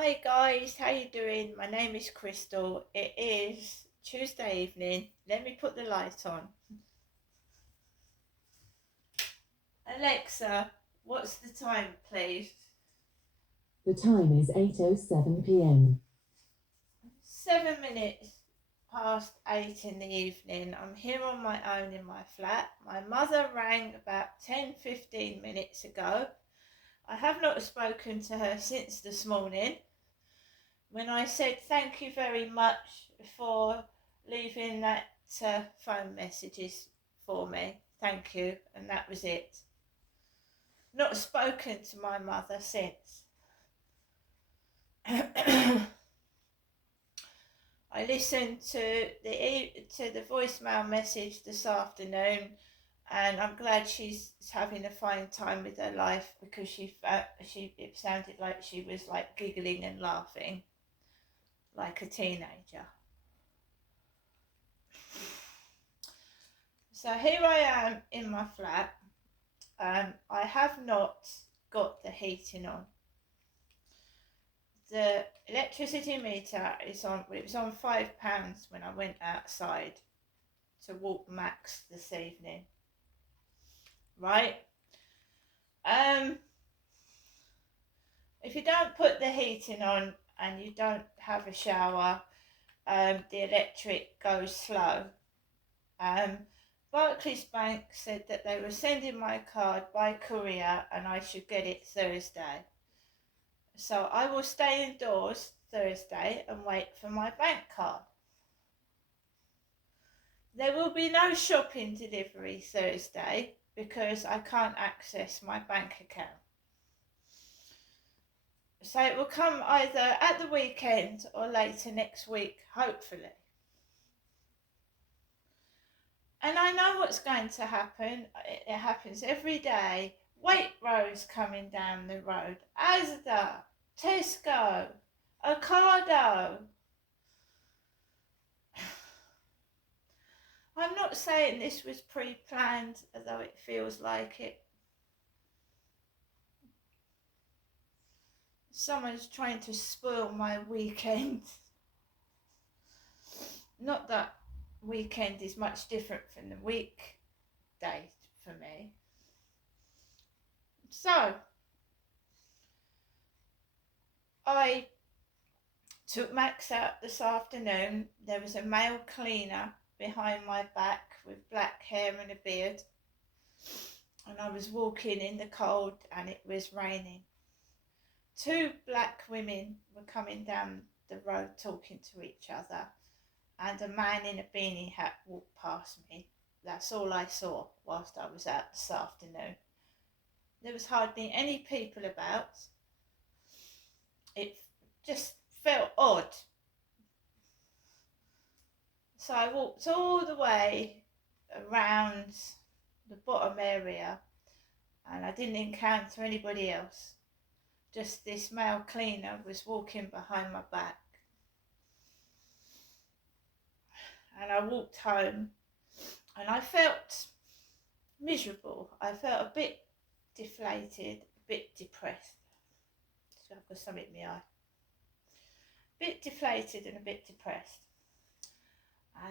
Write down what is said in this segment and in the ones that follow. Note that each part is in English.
Hi guys, how you doing? My name is Crystal. It is Tuesday evening. Let me put the light on. Alexa, what's the time, please? The time is 8:07 p.m. 7 minutes past 8 in the evening. I'm here on my own in my flat. My mother rang about 10-15 minutes ago. I have not spoken to her since this morning when I said thank you very much for leaving that phone messages for me. Thank you. And that was it. Not spoken to my mother since. I listened to the voicemail message this afternoon, and I'm glad she's having a fine time with her life because it sounded like she was like giggling and laughing like a teenager. So here I am in my flat. I have not got the heating on. The electricity meter is on. It was on £5 when I went outside to walk Max this evening. Right. If you don't put the heating on and you don't have a shower, the electric goes slow. Barclays Bank said that they were sending my card by courier and I should get it Thursday. So I will stay indoors Thursday and wait for my bank card. There will be no shopping delivery Thursday because I can't access my bank account. So it will come either at the weekend or later next week, hopefully. And I know what's going to happen. It happens every day. Waitrose coming down the road. Asda, Tesco, Ocado. I'm not saying this was pre-planned, although it feels like it. Someone's trying to spoil my weekend. Not that weekend is much different from the weekday for me. So, I took Max out this afternoon. There was a male cleaner behind my back with black hair and a beard. And I was walking in the cold and it was raining. Two black women were coming down the road talking to each other, and a man in a beanie hat walked past me. That's all I saw whilst I was out this afternoon. There was hardly any people about. It just felt odd. So I walked all the way around the bottom area and I didn't encounter anybody else. Just this male cleaner was walking behind my back. And I walked home and I felt miserable. I felt a bit deflated, a bit depressed. So I've got something in my eye. A bit deflated and a bit depressed.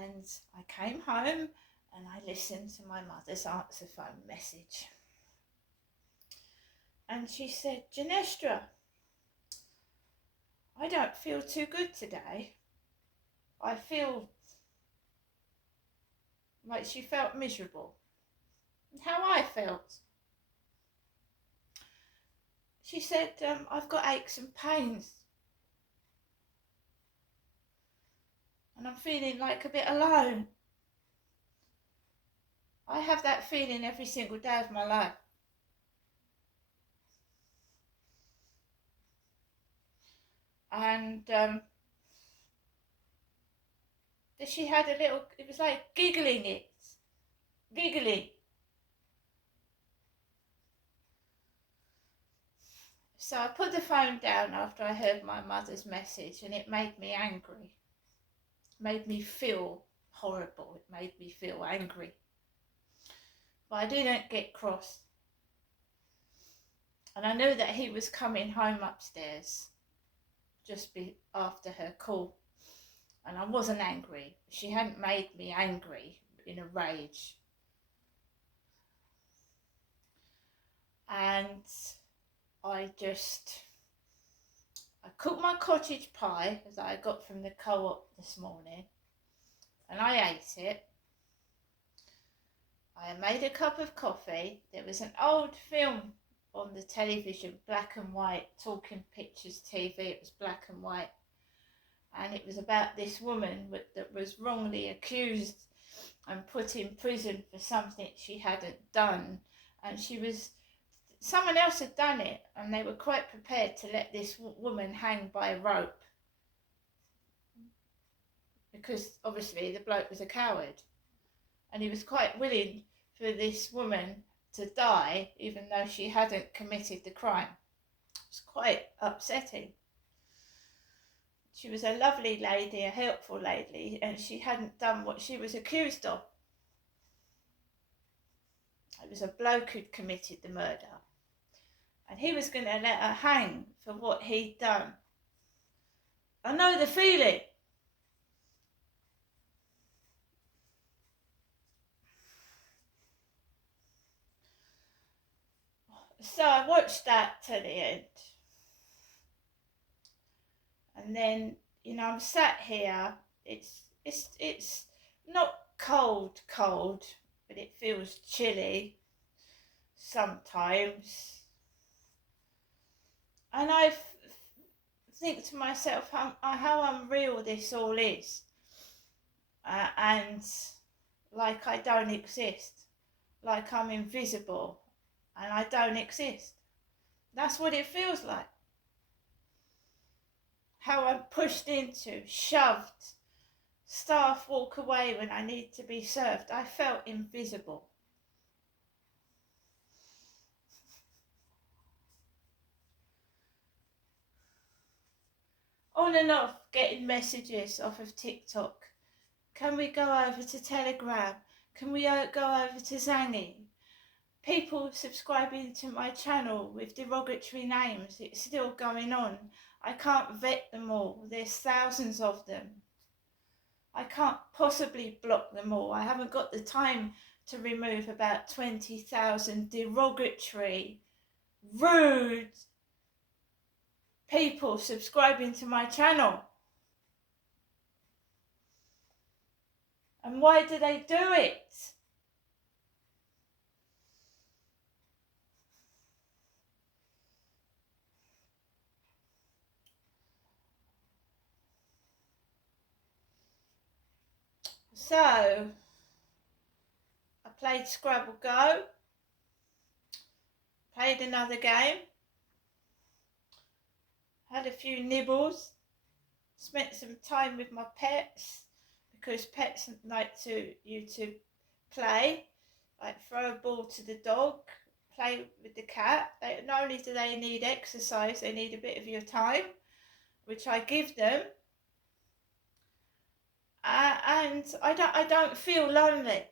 And I came home and I listened to my mother's answer phone message. And she said, Janestra, I don't feel too good today. I feel like she felt miserable. And how I felt. She said, I've got aches and pains. And I'm feeling like a bit alone. I have that feeling every single day of my life. And she had a little, it was like giggling. So I put the phone down after I heard my mother's message and it made me angry. It made me feel horrible. It made me feel angry. But I didn't get cross. And I knew that he was coming home upstairs. just after her call. And I wasn't angry. She hadn't made me angry in a rage. And I cooked my cottage pie that I got from the co-op this morning, and I ate it. I made a cup of coffee. There was an old film on the television, black and white, Talking Pictures TV. It was black and white, and it was about this woman that was wrongly accused and put in prison for something she hadn't done, and someone else had done it, and they were quite prepared to let this woman hang by a rope, because obviously the bloke was a coward, and he was quite willing for this woman to die even though she hadn't committed the crime. It was quite upsetting. She was a lovely lady, a helpful lady, and she hadn't done what she was accused of. It was a bloke who'd committed the murder, and he was going to let her hang for what he'd done. I know the feeling. So I watched that to the end. And then, I'm sat here. It's not cold, but it feels chilly sometimes. And I think to myself how unreal this all is. And like I don't exist. Like I'm invisible and I don't exist. That's what it feels like. How I'm pushed into, shoved, staff walk away when I need to be served. I felt invisible. On and off, getting messages off of TikTok. Can we go over to Telegram? Can we go over to Zangy? People subscribing to my channel with derogatory names. It's still going on. I can't vet them all. There's thousands of them. I can't possibly block them all. I haven't got the time to remove about 20,000 derogatory, rude people subscribing to my channel. And why do they do it? So, I played Scrabble Go, played another game, had a few nibbles, spent some time with my pets, because pets like you to play, like throw a ball to the dog, play with the cat. Not only do they need exercise, they need a bit of your time, which I give them. And I don't feel lonely.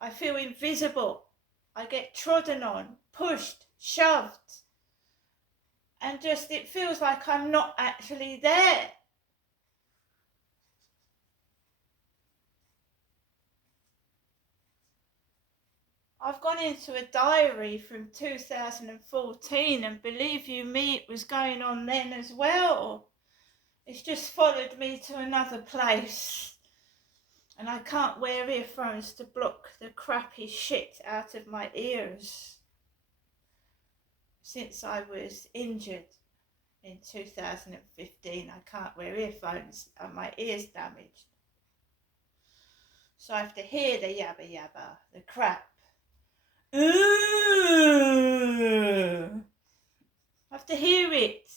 I feel invisible. I get trodden on, pushed, shoved, and just it feels like I'm not actually there. I've gone into a diary from 2014, and believe you me, it was going on then as well. It's just followed me to another place. And I can't wear earphones to block the crappy shit out of my ears. Since I was injured in 2015, I can't wear earphones and my ear's damaged. So I have to hear the yabba yabba, the crap. Ooh. I have to hear it.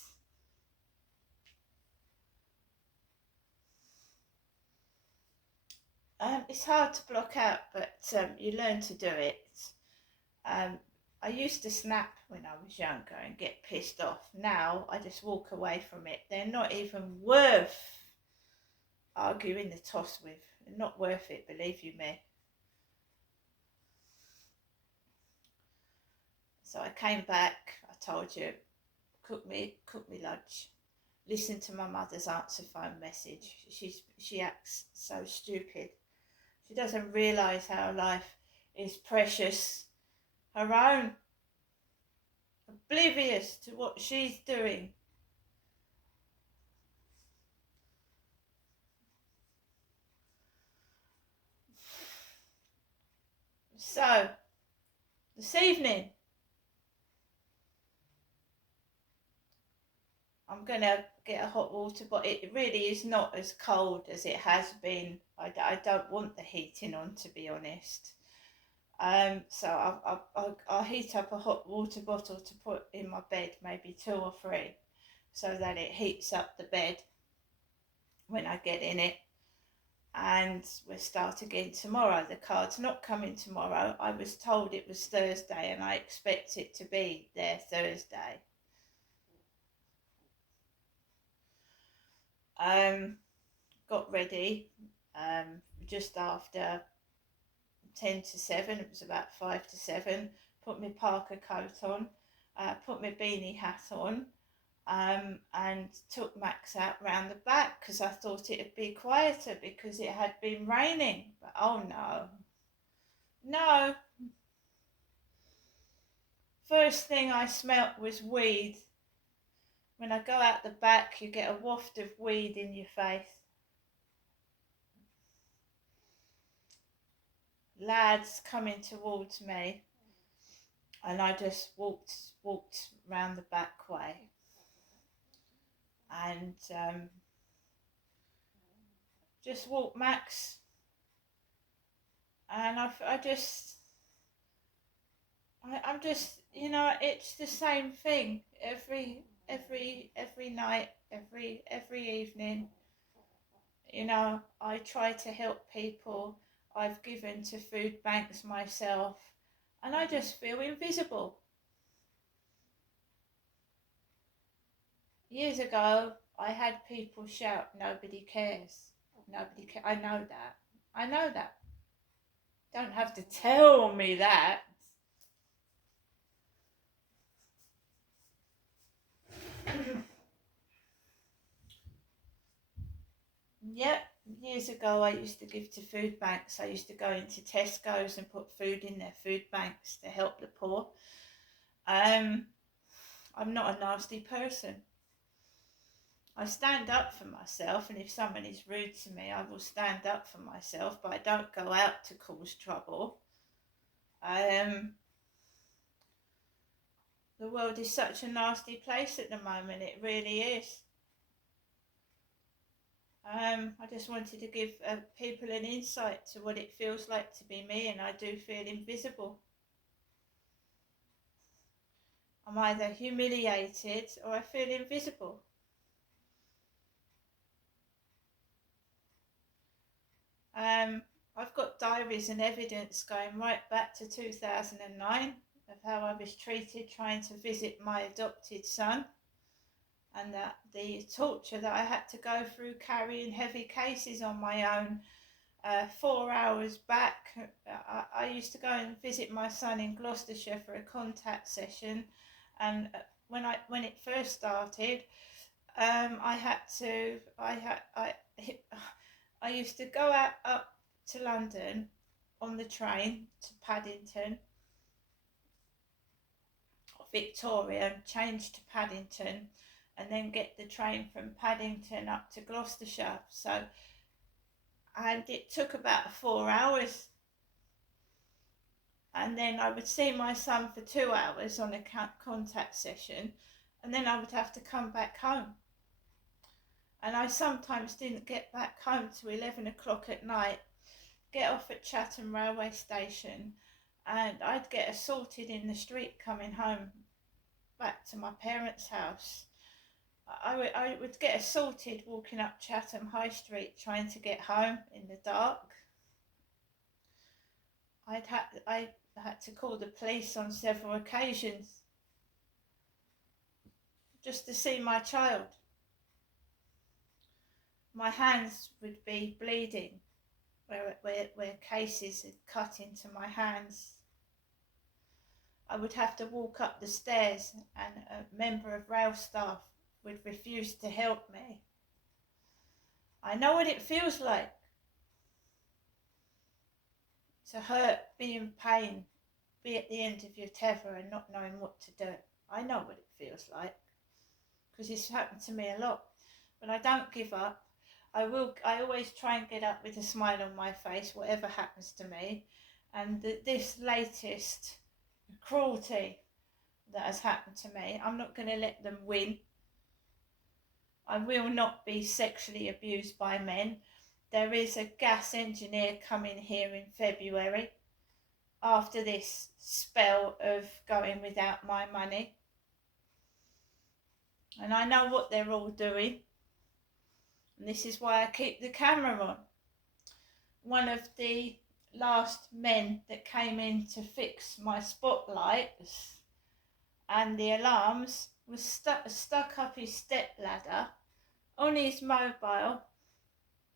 It's hard to block out, but you learn to do it. I used to snap when I was younger and get pissed off. Now I just walk away from it. They're not even worth arguing the toss with. They're not worth it, believe you me. So I came back, I told you, cook me lunch. listen to my mother's answer phone message. She acts so stupid. She doesn't realise how life is precious. Her own, oblivious to what she's doing. So, this evening, I'm going to get a hot water, but it really is not as cold as it has been. I don't want the heating on, to be honest. So I'll heat up a hot water bottle to put in my bed, maybe 2 or 3, so that it heats up the bed when I get in it. And we'll start again tomorrow. The card's not coming tomorrow. I was told it was Thursday, and I expect it to be there Thursday. Got ready just after 10 to 7. It was about 5 to 7. Put my parka coat on, put my beanie hat on, and took Max out round the back because I thought it'd be quieter because it had been raining. But oh no. First thing I smelt was weed. When I go out the back, you get a waft of weed in your face. Lads coming towards me, and I just walked round the back way, and just walked Max, and I'm just, it's the same thing every night, every evening. I try to help people. I've given to food banks myself, and I just feel invisible. Years ago, I had people shout, "Nobody cares. Nobody cares." I know that. Don't have to tell me that. Yep, years ago I used to give to food banks. I used to go into Tesco's and put food in their food banks to help the poor. I'm not a nasty person. I stand up for myself, and if someone is rude to me, I will stand up for myself, but I don't go out to cause trouble. The world is such a nasty place at the moment, it really is. I just wanted to give people an insight to what it feels like to be me, and I do feel invisible. I'm either humiliated or I feel invisible. I've got diaries and evidence going right back to 2009 of how I was treated trying to visit my adopted son, and that the torture that I had to go through carrying heavy cases on my own. 4 hours back, I used to go and visit my son in Gloucestershire for a contact session, and when it first started, I used to go out up to London on the train to Paddington, Victoria, and change to Paddington, and then get the train from Paddington up to Gloucestershire. And it took about 4 hours. And then I would see my son for 2 hours on a contact session, and then I would have to come back home. And I sometimes didn't get back home till 11 o'clock at night, get off at Chatham railway station, and I'd get assaulted in the street coming home back to my parents' house. I would get assaulted walking up Chatham High Street trying to get home in the dark. I had to call the police on several occasions just to see my child. My hands would be bleeding where cases had cut into my hands. I would have to walk up the stairs, and a member of rail staff would refuse to help me. I know what it feels like to hurt, be in pain, be at the end of your tether and not knowing what to do. I know what it feels like because it's happened to me a lot. But I don't give up. I always try and get up with a smile on my face, whatever happens to me. And this latest cruelty that has happened to me, I'm not going to let them win. I will not be sexually abused by men. There is a gas engineer coming here in February after this spell of going without my money. And I know what they're all doing. And this is why I keep the camera on. One of the last men that came in to fix my spotlights and the alarms was stuck up his stepladder on his mobile.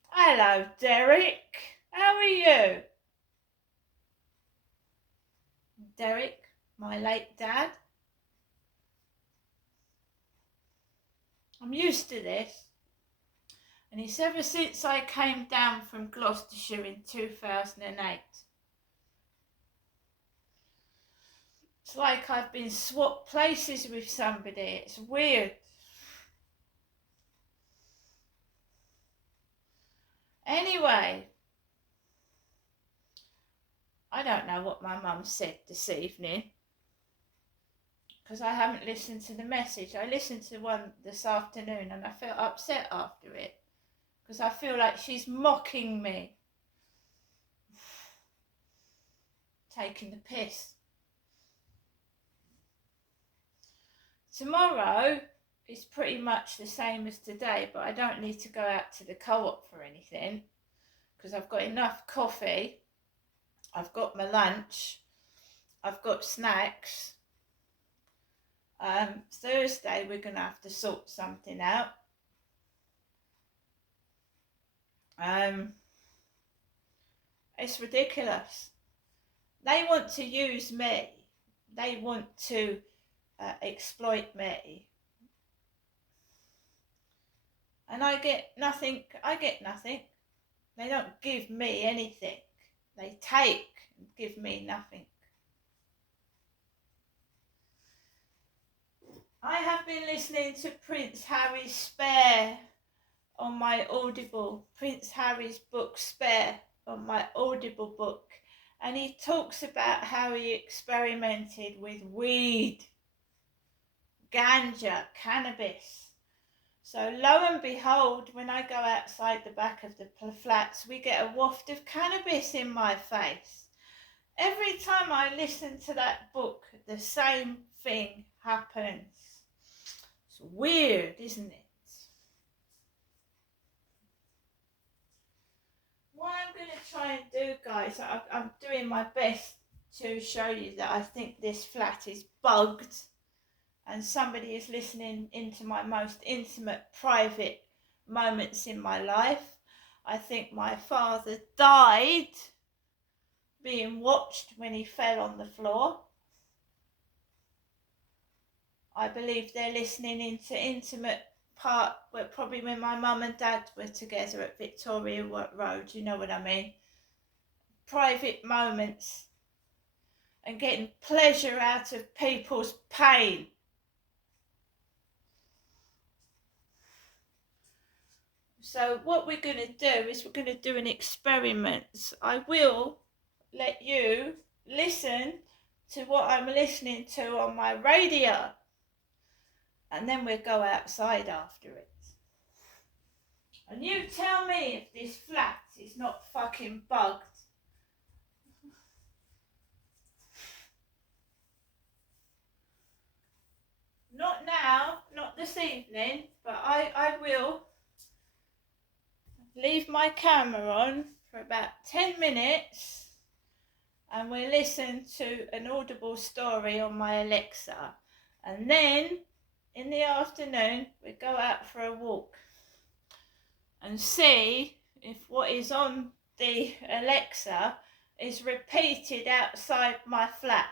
Hello, Derek. How are you? Derek, my late dad. I'm used to this. And it's ever since I came down from Gloucestershire in 2008. It's like I've been swapped places with somebody. It's weird. Anyway, I don't know what my mum said this evening because I haven't listened to the message. I listened to one this afternoon and I felt upset after it because I feel like she's mocking me, taking the piss. Tomorrow is pretty much the same as today, but I don't need to go out to the co-op for anything because I've got enough coffee, I've got my lunch, I've got snacks. Thursday we're going to have to sort something out. It's ridiculous. They want to use me. They want to exploit me. And I get nothing. They don't give me anything. They take and give me nothing. I have been listening to Prince Harry's Spare on my Audible. Prince Harry's book Spare on my Audible book. And he talks about how he experimented with weed, ganja, cannabis. So lo and behold, when I go outside the back of the flats, we get a waft of cannabis in my face. Every time I listen to that book, the same thing happens. It's weird, isn't it? What I'm going to try and do, guys, I'm doing my best to show you that I think this flat is bugged and somebody is listening into my most intimate, private moments in my life. I think my father died being watched when he fell on the floor. I believe they're listening into intimate part where probably when my mum and dad were together at Victoria Road, you know what I mean? Private moments and getting pleasure out of people's pain. So what we're going to do is we're going to do an experiment. I will let you listen to what I'm listening to on my radio. And then we'll go outside after it. And you tell me if this flat is not fucking bugged. Not now, not this evening, but I will leave my camera on for about 10 minutes and we'll listen to an Audible story on my Alexa. And then in the afternoon, we go out for a walk and see if what is on the Alexa is repeated outside my flat.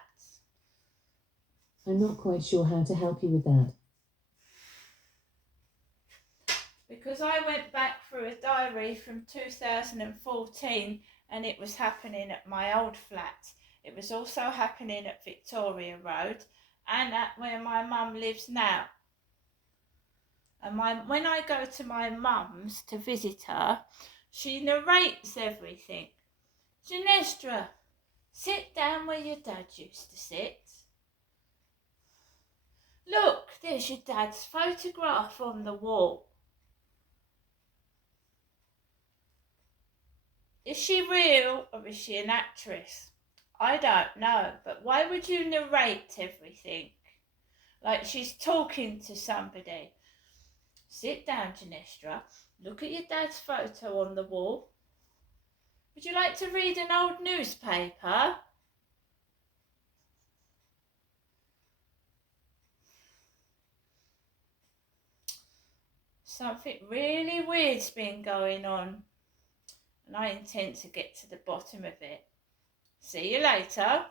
I'm not quite sure how to help you with that. because I went back through a diary from 2014 and it was happening at my old flat. It was also happening at Victoria Road and at where my mum lives now. And when I go to my mum's to visit her, she narrates everything. Ginestra, sit down where your dad used to sit. Look, there's your dad's photograph on the wall. Is she real or is she an actress? I don't know, but why would you narrate everything? Like she's talking to somebody. Sit down, Ginestra. Look at your dad's photo on the wall. Would you like to read an old newspaper? Something really weird's been going on, and I intend to get to the bottom of it. See you later.